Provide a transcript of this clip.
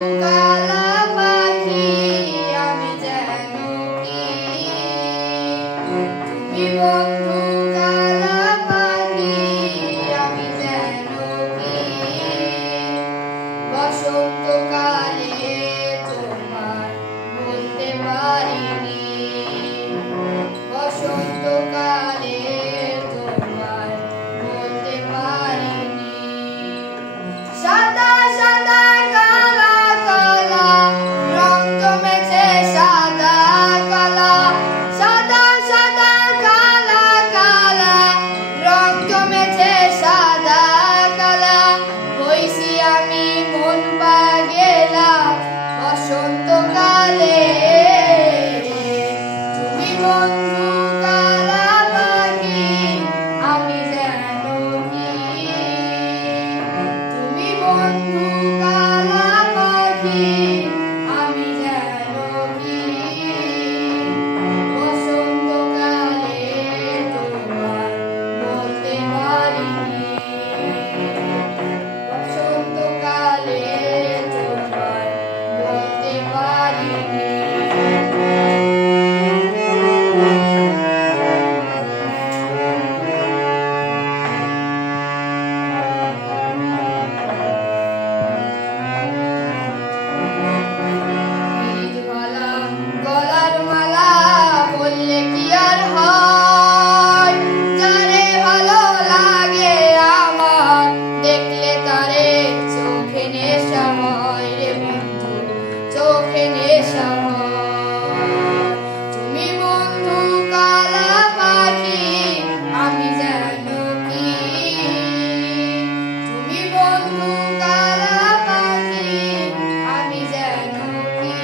কালা পাখি আমি যেন কি তুমি বন্ধু কালা পাখি আমি যেন কি বসন্তকালে তোমার বলতে পারিনি বসন্তকালে তোমার বলতে পারিনি সাদা সাদা কালা কালা রং জমেছে সাদা কালা সাদা সাদা কালা কালা রং জমেছে সাদা কালা হইছি আমি মন পাগেলা বসন্তকালে তুমি বন্ধু কালা পাখি আমি যেন কি তুমি বন্ধু কালা পাখি আমি যেন কি বসন্তকালে তোমার বলতে পারিনি বসন্তকালে তোমার বলতে পারিনি গলার মালা বললে কি আর হয় যারে ভালো লাগে আমার দেখলে তারে চোখে নেশা হয় রে বন্ধু চোখে নেশা হয় তুমি বন্ধু কালা পাখি আমি যেন কি তুমি বন্ধু কালা পাখি আমি যেন কি